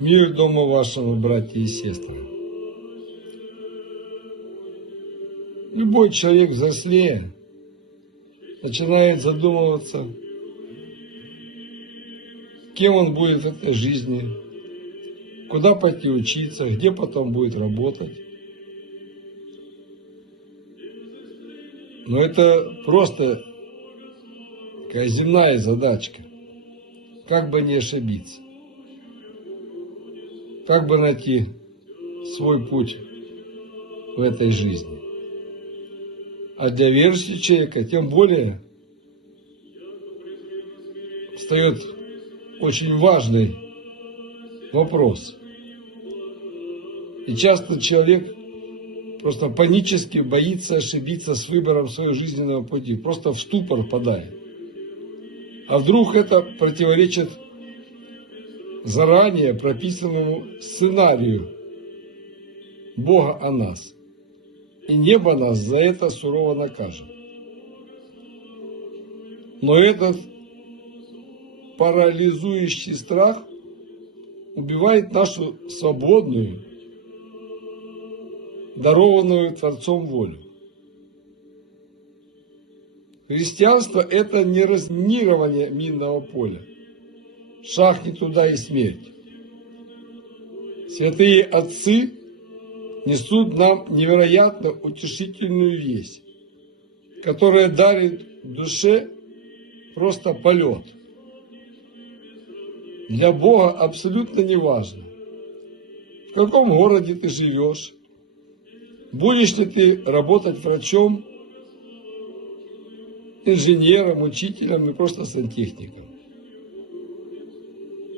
Мир дому вашему, братья и сестры. Любой человек взрослее начинает задумываться, кем он будет в этой жизни, куда пойти учиться, где потом будет работать. Но это просто такая земная задачка. Как бы не ошибиться. Как бы найти свой путь в этой жизни. А для верующего человека тем более встает очень важный вопрос. И часто человек просто панически боится ошибиться с выбором своего жизненного пути, просто в ступор впадает. А вдруг это противоречит заранее прописанному сценарию Бога о нас. И небо нас за это сурово накажет. Но этот парализующий страх убивает нашу свободную, дарованную Творцом волю. Христианство – это не разминирование минного поля. Шаг не туда и смерть. Святые отцы несут нам невероятно утешительную весть, которая дарит душе просто полет. Для Бога абсолютно не важно, в каком городе ты живешь, будешь ли ты работать врачом, инженером, учителем и просто сантехником.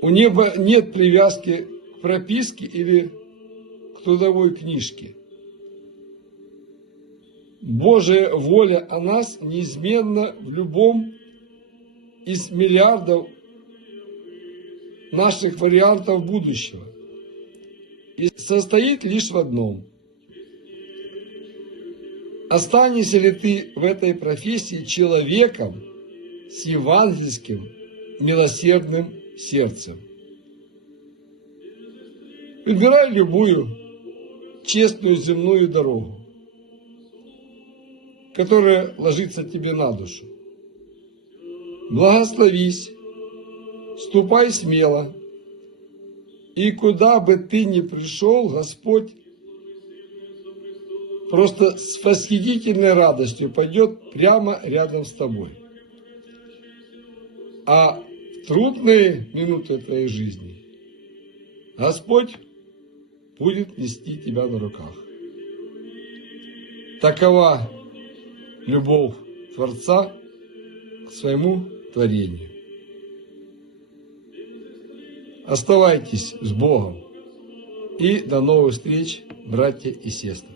У неба нет привязки к прописке или к трудовой книжке. Божья воля о нас неизменна в любом из миллиардов наших вариантов будущего и состоит лишь в одном. Останешься ли ты в этой профессии человеком с евангельским милосердным сердцем? Выбирай любую честную земную дорогу, которая ложится тебе на душу. Благословись, ступай смело, и куда бы ты ни пришел, Господь просто с восхитительной радостью пойдет прямо рядом с тобой. А в трудные минуты твоей жизни Господь будет нести тебя на руках. Такова любовь Творца к своему творению. Оставайтесь с Богом и до новых встреч, братья и сестры.